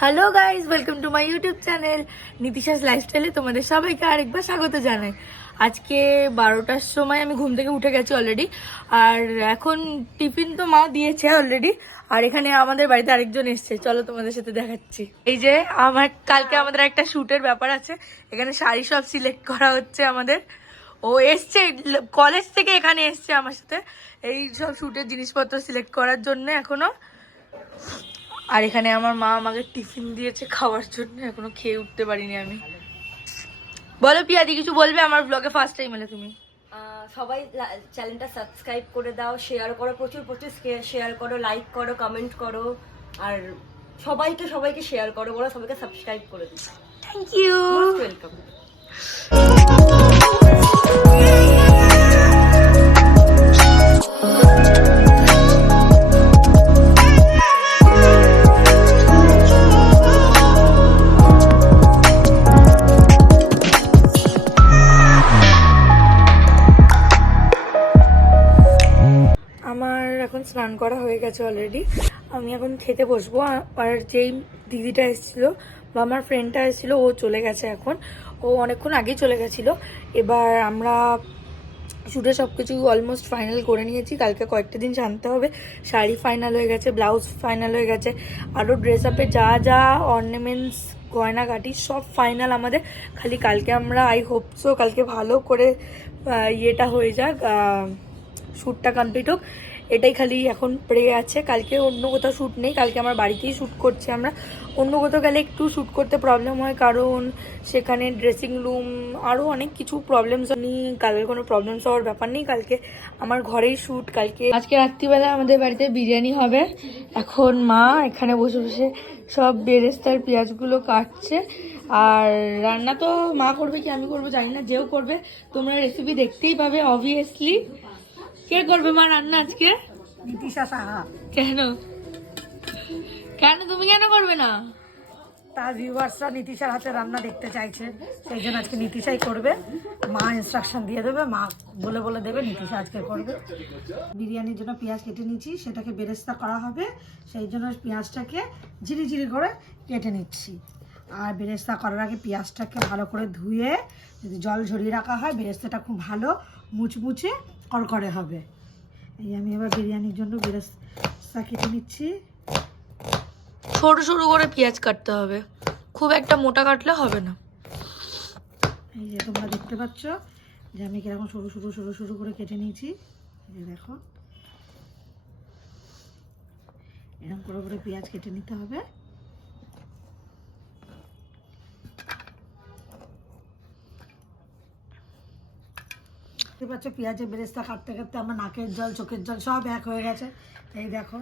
Hello guys, welcome to my YouTube channel নীতিশাস লাইফস্টাইলে তোমাদের সবাইকে আরেকবার স্বাগত জানাই। আজকে 12টার সময় আমি ঘুম থেকে উঠে গেছি অলরেডি, আর এখন টিফিন তো মা দিয়েছে অলরেডি। আর এখানে আমাদের বাড়িতে আরেকজন এসছে, চলো তোমাদের সাথে দেখাচ্ছি। এই যে কালকে আমাদের একটা শ্যুটের ব্যাপার আছে, এখানে শাড়ি সব সিলেক্ট করা হচ্ছে আমাদের। ও এসছে কলেজ থেকে, এখানে এসছে আমার সাথে এই সব শ্যুটের জিনিসপত্র সিলেক্ট করার জন্য এখনো। আর এখানে আমার মা আমাকে টিফিন দিয়েছে খাওয়ার জন্য, এখনো খেয়ে উঠতে পারিনি আমি। বলো পিয়াদি, কিছু বলবে? আমার ব্লগে ফার্স্ট টাইম এলে তুমি। সবাই চ্যানেলটা সাবস্ক্রাইব করে দাও, শেয়ার করো, প্রচুর প্রচুর শেয়ার করো, লাইক করো, কমেন্ট করো, আর সবাইকে শেয়ার করো, বলো সবাইকে সাবস্ক্রাইব করে দিও। Thank you, welcome. আমার এখন স্নান করা হয়ে গেছে অলরেডি, আমি এখন খেতে বসবো। আর যেই দিদিটা এসেছিলো বা আমার ফ্রেন্ডটা এসেছিলো, ও চলে গেছে এখন, ও অনেকক্ষণ আগেই চলে গেছিলো। এবার আমরা শুটে সব কিছু অলমোস্ট ফাইনাল করে নিয়েছি, কালকে কয়েকটা দিন জানতে হবে। শাড়ি ফাইনাল হয়ে গেছে, ব্লাউজ ফাইনাল হয়ে গেছে, আরও ড্রেস আপে যা যা অর্নামেন্টস গয়নাগাটি সব ফাইনাল আমাদের। খালি কালকে আমরা আই হোপ সো কালকে ভালো করে ইয়েটা হয়ে যাক, শ্যুটটা কমপ্লিট হোক, এটাই খালি এখন প্রে আছে। কালকে অন্য কোথাও শ্যুট নেই, কালকে আমার বাড়িতেই শ্যুট করছি আমরা। অন্য কোথাও গেলে একটু শ্যুট করতে প্রবলেম হয়, কারণ সেখানে ড্রেসিং রুম আরও অনেক কিছু প্রবলেমস নেই। কালকে কোনো প্রবলেমস হওয়ার ব্যাপার নেই, কালকে আমার ঘরেই শ্যুট। আজকে রাত্রিবেলা আমাদের বাড়িতে বিরিয়ানি হবে। এখন মা এখানে বসে বসে সব বেরেস্তার পেঁয়াজগুলো কাটছে। আর রান্না তো মা করবে কি আমি করবো জানি না, যেও করবে তোমরা রেসিপি দেখতেই পাবে অবভিয়াসলি। কে করবে মা রান্না আজকে? নীতিশা সাহা। কেন কেন তুমি কেন করবে না? তার ভিউয়ার্সরা নীতিশার হাতে রান্না দেখতে চাইছে, সেই জন্য আজকে নীতিশাই করবে। মা ইনস্ট্রাকশন দিয়ে দেবে, মা বলে বলে দেবে, নীতিশা আজকে করবে। বিরিয়ানির জন্য পেঁয়াজ কেটে নিচ্ছি, সেটাকে বেরেস্তা করা হবে, সেই জন্য পেঁয়াজটাকে ঝিরি ঝিরি করে কেটে নিচ্ছি। আর বেরেস্তা করার আগে পেঁয়াজটাকে ভালো করে ধুয়ে যদি জল ঝরিয়ে রাখা হয়, বেরেস্তাটা খুব ভালো মুচমুচে করকরে হবে। এই আমি এবার বিরিয়ানির জন্য বেরেস্তা কেটে নিচ্ছি। সরু সরু করে পেঁয়াজ কাটতে হবে, খুব একটা মোটা কাটলে হবে না। এই যে তোমরা দেখতে পাচ্ছ যে আমি কিরকম সরু সরু সরু সরু করে কেটে নিয়েছি। এই যে দেখো, এরকম করে করে পেঁয়াজ কেটে নিতে হবে। দেখতে পাচ্ছ পেঁয়াজের বেরেস্তা কাটতে কাটতে আমার নাকের জল, চোখের জল সব এক হয়ে গেছে। এই দেখো,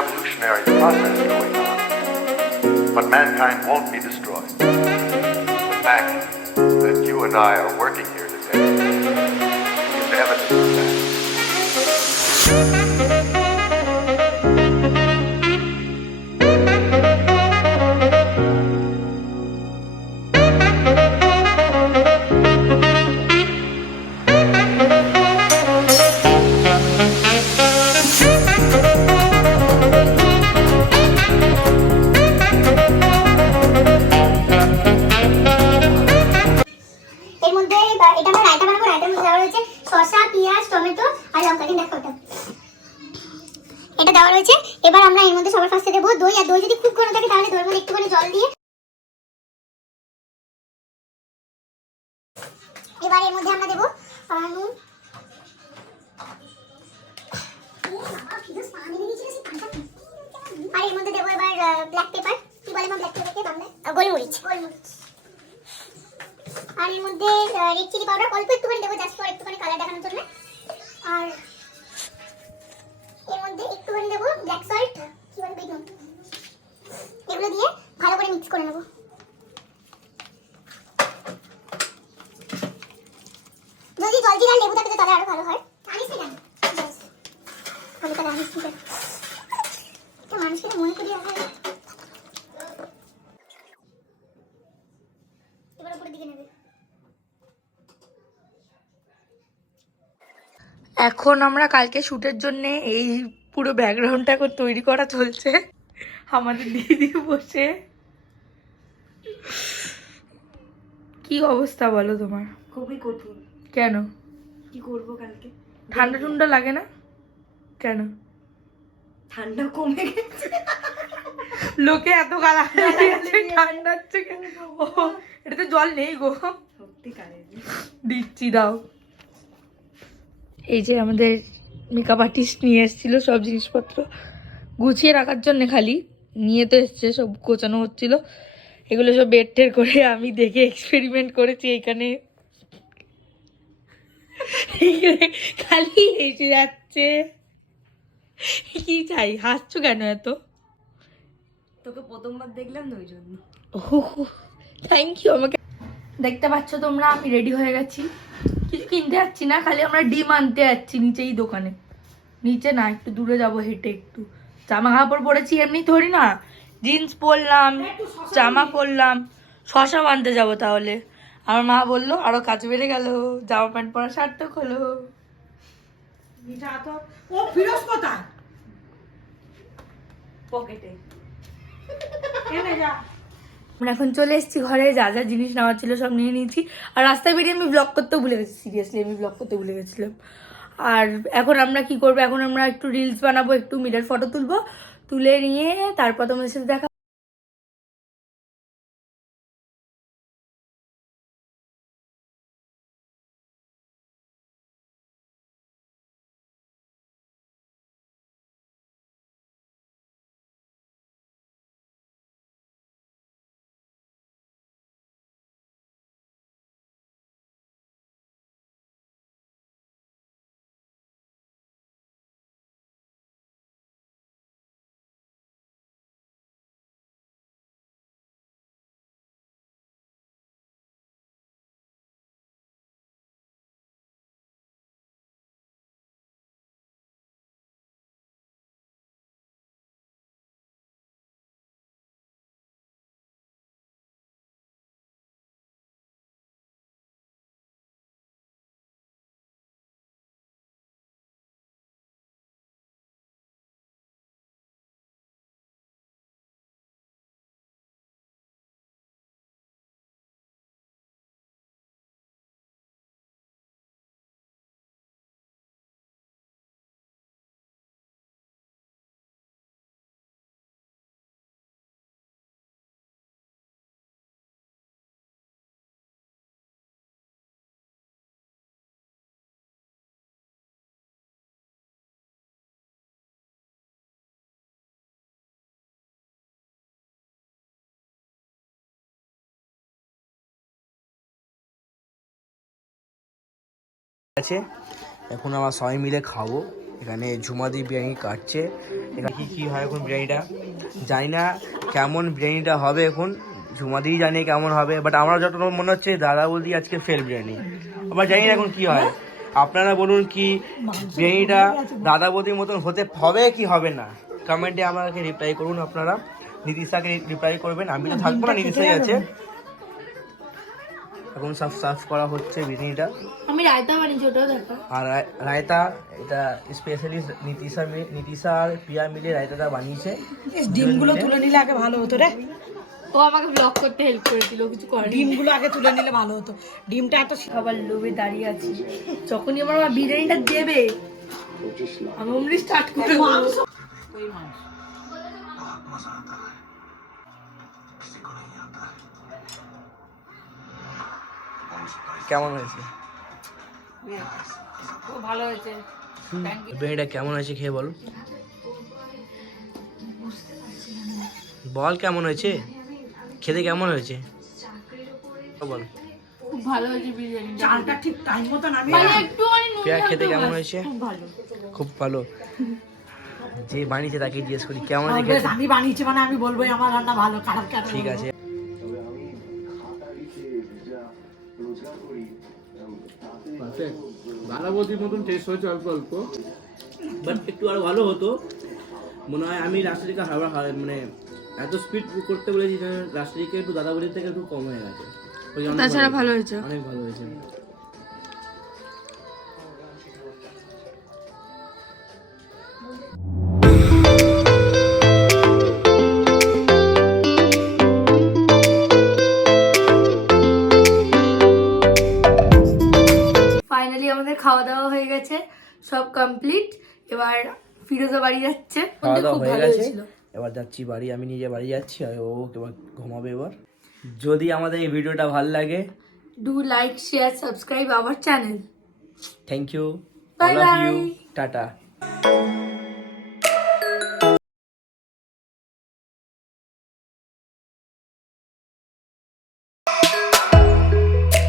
evolutionary process going on, but mankind won't be destroyed. The fact that you and I are working here today is evidence of that. এর মধ্যে এটা আমরা রায়তা বানাবো। রায়তার মধ্যে দেওয়া রয়েছে শসা, পেঁয়াজ, টমেটো আর লঙ্কা। কিন্তু দেখো এটা দেওয়া রয়েছে। এবার আমরা এর মধ্যে সবার ফার্স্টে দেবো দই। আর দই যদি খুব ঘন থাকে তাহলে দইয়ের মধ্যে একটুখানি জল দিয়ে এবার এর মধ্যে আমরা দেবো নুন। আর এর মধ্যে দেবো এবার ব্ল্যাক পেপার। কি বলে মা ব্ল্যাক পেপারকে বাংলায়? গোলমরিচ। আর এর মধ্যে রেড চিলি পাউডার অল্প একটুখানি দেবো, জাস্ট ফর একটুখানি কালার দেখানোর জন্য। আর এর মধ্যে একটুখানি দেবো ব্ল্যাক সল্ট, কি বলে বিট নুন। এগুলো দিয়ে ভালো করে মিক্স করে নেবো। যদি জলজিরা আর লেবু থাকে তাহলে আরো ভালো হয়। আনিস না আমি তাহলে আনিস না তো মানুষকে মনে করি আসলে। এবার উপরের দিকে নেবে। এখন আমরা কালকে শ্যুটের জন্য এই পুরো ব্যাকগ্রাউন্ডটা এখন তৈরি করা চলছে। আমাদের দিদি বসে। কি অবস্থা বলো তোমার? খুবই কঠিন। কেন? কি করবো কালকে? ঠান্ডা ঠান্ডা লাগে না কেন? ঠান্ডা কমে গেছে। লোকে এত গালাগালি ঠান্ডা হচ্ছে কেন? ও, এটাতে জল নেই গো। সত্যিকারের দিচ্ছি, দাও। এই যে আমাদের মেকআপ আর্টিস্ট নিয়ে এসেছিল সব জিনিসপত্র গুছিয়ে রাখার জন্য, খালি নিয়ে তো এসছে, সব গোছানো হচ্ছিল। এগুলো সব বেড টের করে আমি দেখে এক্সপেরিমেন্ট করেছি। এখানে খালি এসে যাচ্ছে। কি চাই? হাসছো কেন এত? তোকে প্রথমবার দেখলাম না, ওই জন্য। Thank you. আমাকে দেখতে পাচ্ছ তোমরা, আমি রেডি হয়ে গেছি। কিছু কিনতে যাচ্ছি না, খালি আমরা ডিম আনতে যাচ্ছি নিচেই দোকানে। নিচে না, একটু দূরে যাব হেঁটে। একটু জামা কাপড় পরেছি এমনি থরি না, জিন্স পরলাম, জামা পরলাম, শশা আনতে যাবো। তাহলে আমার মা বললো আরো কাজ বেড়ে গেল, জামা প্যান্ট পরা সার্থক হলো। ও ফিরোজ কোথায়? পকেটে। আমরা এখন চলে এসেছি ঘরে, যা যা জিনিস নেওয়ার ছিল সব নিয়ে নিয়েছি। আর রাস্তায় বেরিয়ে আমি ব্লগ করতেও ভুলে গেছি। সিরিয়াসলি আমি ব্লগ করতে ভুলে গেছিলাম। আর এখন আমরা কি করবো? এখন আমরা একটু রিলস বানাবো, একটু মিরর ফটো তুলবো, তুলে নিয়ে তারপর তোমাদের সাথে দেখা। আছে এখন আমরা সবাই মিলে খাবো। এখানে ঝুমাদি বিরিয়ানি কাটছে। এখানে কি কি হয় এখন বিরিয়ানিটা জানি না, কেমন বিরিয়ানিটা হবে এখন ঝুমাদি জানি কেমন হবে, বাট আমার যত মনে হচ্ছে দাদা বৌদি আজকে ফেল বিরিয়ানি। আবার জানি না এখন কি হয়, আপনারা বলুন কি বিরিয়ানিটা দাদা বৌদির মতন হতে হবে কি হবে না, কমেন্টে আমাকে রিপ্লাই করুন। আপনারা নীতিশাকে রিপ্লাই করবেন, আমি তো থাকবো না, নীতিশাই আছে। এখন সব সার্ভ করা হচ্ছে বিরিয়ানিটা। আমি রায়তা বানিয়েছি, ওটাও দেখো। আর রায়তা এটা স্পেশালি নীতিশা আর পিয়া মিলে রায়তাটা বানিয়েছে। ডিমগুলো তুলে নিলে আগে ভালো হতো রে, ও আমাকে ব্লগ করতে হেল্প করেছিল, কিছু করে। ডিমগুলো আগে তুলে নিলে ভালো হতো, ডিমটা এত খাবার লোভে দাঁড়িয়ে আছি, যখনই আমার মা বিরিয়ানিটা দেবে আমি অমনি স্টার্ট করে দেবো। কেমন হয়েছে খুব ভালো হয়েছে। বিরিয়ানিটা কেমন হয়েছে খেয়ে বল, বল কেমন হয়েছে, খেতে কেমন হয়েছে বল। খুব ভালো হয়েছে বিরিয়ানি, চালটা ঠিক টাইম মতো নামিয়ে মানে একটুখানি নুন পিয়া খেতে একটু কেমন ব্যাস। হয়েছে? খুব ভালো। খুব ভালো। যে বানিয়েছে তাকে জিজ্ঞেস করি কেমন হয়েছে বেশ, খেতে। আমি বানিয়েছি মানে আমি বলবোই আমার রান্না ভালো, খারাপ কেন ঠিক বলবো? আছে। বালাবতির মতন টেস্ট হয়েছে অল্প অল্প, বাট একটু আরো ভালো হতো মনে হয়। আমি রাস্তাটিকে মানে এত স্পিড করতে বলেছি, রাস্তাটিকে একটু দাদা বলির থেকে একটু কম হয়ে গেছে। ওই জন্য তাছাড়া ভালো হয়েছে। অনেক ভালো হয়েছে। ফাইনালি আমাদের খাওয়া দাওয়া হয়ে গেছে, সব কমপ্লিট। এবার ফিরোজা বাড়ি যাচ্ছে। খাওয়া দাওয়া খুব হয়ে ভালো গেছে, হয়েছিল। এবার যাচ্ছি বাড়ি, আমি নিজে বাড়ি যাচ্ছি আর ও এবার ঘুমাবে। এবার যদি আমাদের এই ভিডিওটা ভালো লাগে, do like share subscribe our channel. Thank you, Bye I love you, bye. Tata.